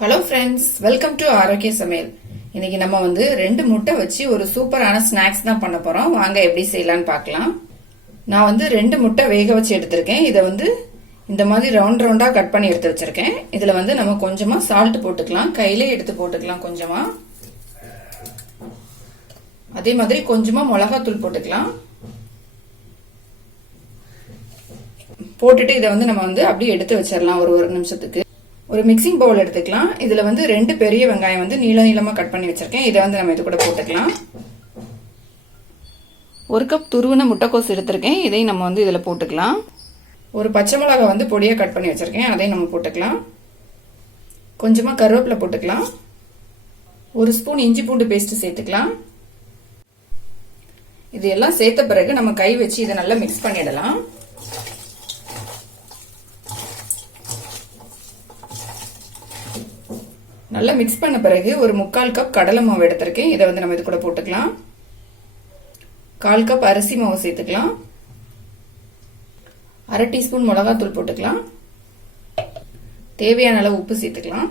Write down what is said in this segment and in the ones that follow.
Hello friends, welcome to ஆரோக்கிய சமையல். இன்னைக்கு நம்ம வந்து 2 முட்டை வச்சு ஒரு சூப்பரான ஸ்நாக்ஸ் தான் பண்ண போறோம். வாங்க எப்படி செய்யலாம்னு பார்க்கலாம். நான் வந்து 2 முட்டை வேக வச்சு எடுத்திருக்கேன். இதை வந்து இந்த மாதிரி ரவுண்ட் ரவுண்டா கட் பண்ணி எடுத்து வச்சிருக்கேன். இதுல வந்து நம்ம கொஞ்சமா சால்ட் போட்டுக்கலாம், கையிலே எடுத்து போட்டுக்கலாம் கொஞ்சமா. அதே மாதிரி கொஞ்சமா மிளகாத்தூள் போட்டுக்கலாம். போட்டுட்டு இதை வந்து நம்ம வந்து அப்படியே எடுத்து வச்சிடலாம் ஒரு நிமிஷத்துக்கு. ஒரு மிக்சிங் பவுல் எடுத்துக்கலாம். இதுல வந்து 2 பெரிய வெங்காயம் வந்து நீள நீளமா கட் பண்ணி வச்சிருக்கேன். இதை வந்து நம்ம இது கூட போட்டுக்கலாம். 1 கப் துருவின முட்டைக்கோஸ் எடுத்திருக்கேன். இதையும் நம்ம வந்து இதுல போட்டுக்கலாம். ஒரு பச்சை மிளகாய் வந்து பொடியா கட் பண்ணி வச்சிருக்கேன். அதையும் நம்ம போட்டுக்கலாம். கொஞ்சமா கருவேப்பிலை போட்டுக்கலாம். 1 ஸ்பூன் இஞ்சி பூண்டு பேஸ்ட் சேர்த்துக்கலாம். இது எல்லாம் சேர்த்த பிறகு நம்ம கை வச்சு இதை நல்லா மிக்ஸ் பண்ணிடலாம். நல்லா மிக்ஸ் பண்ண பிறகு ஒரு 3/4 கப் கடலை மாவு எடுத்திருக்கேன். இதை வந்து நம்ம இது கூட போட்டுக்கலாம். 1/4 கப் அரிசி மாவு சேர்த்துக்கலாம். 1/2 டீஸ்பூன் மிளகாத்தூள் போட்டுக்கலாம். தேவையான அளவு உப்பு சேர்த்துக்கலாம்.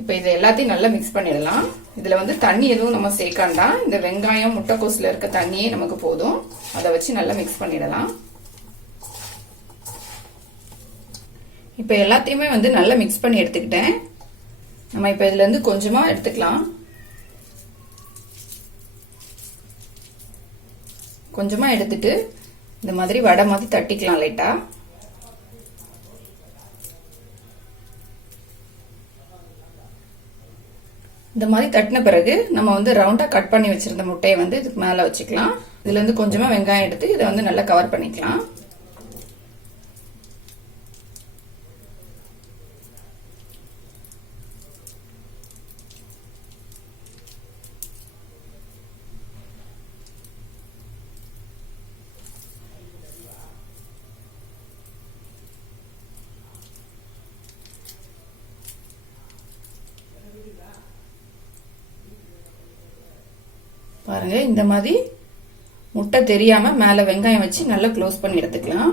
இப்போ இதை எல்லாத்தையும் நல்லா மிக்ஸ் பண்ணிடலாம். இதுல வந்து தண்ணி எதுவும் நம்ம சேர்க்காண்டா, இந்த வெங்காயம் முட்டைக்கோஸ்ல இருக்க தண்ணியே நமக்கு போதும். அதை வச்சு நல்லா மிக்ஸ் பண்ணிடலாம். இப்போ எல்லாத்தையுமே வந்து நல்லா மிக்ஸ் பண்ணி எடுத்துக்கிட்டேன். நம்ம இப்ப இதுல இருந்து கொஞ்சமா எடுத்துக்கலாம். கொஞ்சமா எடுத்துட்டு இந்த மாதிரி வடை மாதிரி தட்டிக்கலாம் லைட்டா. இந்த மாதிரி தட்டின பிறகு நம்ம வந்து ரவுண்டா கட் பண்ணி வச்சிருந்த முட்டையை வந்து இதுக்கு மேல வச்சுக்கலாம். இதுல இருந்து கொஞ்சமா வெங்காயம் எடுத்து இதை வந்து நல்லா கவர் பண்ணிக்கலாம். பாருங்க, இந்த மாதிரி முட்டை தெரியாம மேல வெங்காயம் வச்சு நல்லா க்ளோஸ் பண்ணி எடுத்துக்கலாம்.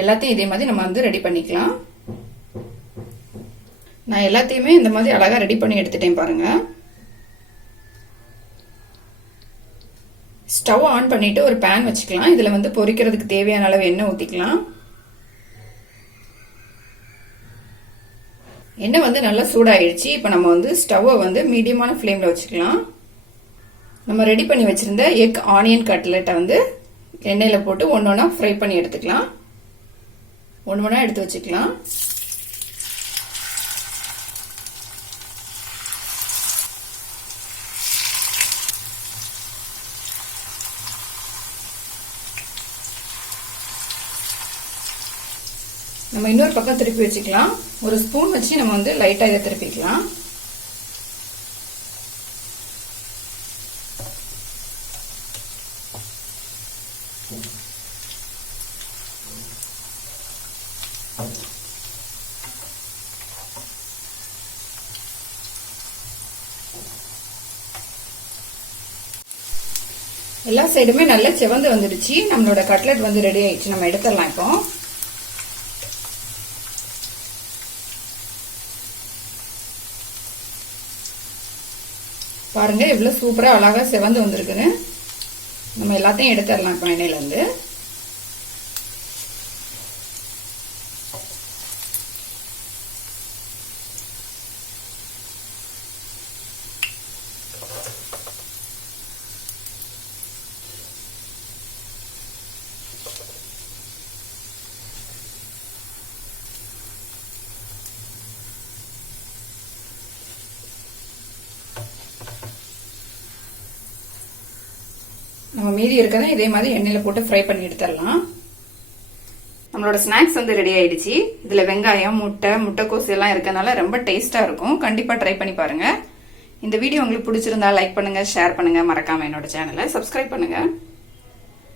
எல்லாத்தையும் இதே மாதிரி நம்ம வந்து ரெடி பண்ணிக்கலாம். நான் எல்லாத்தையுமே இந்த மாதிரி அழகா ரெடி பண்ணி எடுத்துட்டேன் பாருங்க. ஸ்டவ் ஆன் பண்ணிட்டு ஒரு பேன் வச்சுக்கலாம். இதுல வந்து பொரிக்கிறதுக்கு தேவையான அளவு எண்ணெய் ஊத்திக்கலாம். எண்ணெய் வந்து நல்லா சூடாயிடுச்சு. இப்போ நம்ம வந்து ஸ்டவ்வை வந்து மீடியமான ஃப்ளேம்ல வச்சுக்கலாம். நம்ம ரெடி பண்ணி வச்சிருந்த எக் ஆனியன் கட்லெட்டை வந்து எண்ணெயில போட்டு ஒன்னொன்னா ஃப்ரை பண்ணி எடுத்துக்கலாம். ஒன்னொன்னா எடுத்து வச்சுக்கலாம். நம்ம இன்னொரு பக்கம் திருப்பி வச்சுக்கலாம். ஒரு ஸ்பூன் வச்சு நம்ம வந்து லைட்டா இதை திருப்பிக்கலாம். எல்லா சைடுமே நல்லா செவந்து வந்துடுச்சு. நம்மளோட கட்லெட் வந்து ரெடி ஆயிடுச்சு. நம்ம எடுத்துடலாம். இப்போ பாருங்க, இவ்வளவு சூப்பரா அழகா செவந்து வந்திருக்குன்னு. நம்ம எல்லாத்தையும் எடுத்துடலாம் இப்ப எண்ணெயில இருந்து. நம்ம மீதி இருக்கதை இதே மாதிரி எண்ணெயில போட்டு ஃப்ரை பண்ணி எடுத்துடலாம். நம்மளோட ஸ்நாக்ஸ் வந்து ரெடி ஆயிடுச்சு. இதுல வெங்காயம், முட்டைக்கோஸ் எல்லாம் இருக்கனால ரொம்ப டேஸ்டா இருக்கும். கண்டிப்பா ட்ரை பண்ணி பாருங்க. இந்த வீடியோ உங்களுக்கு பிடிச்சிருந்தா லைக் பண்ணுங்க, ஷேர் பண்ணுங்க, மறக்காம என்னோட சேனலை சப்ஸ்கிரைப் பண்ணுங்க.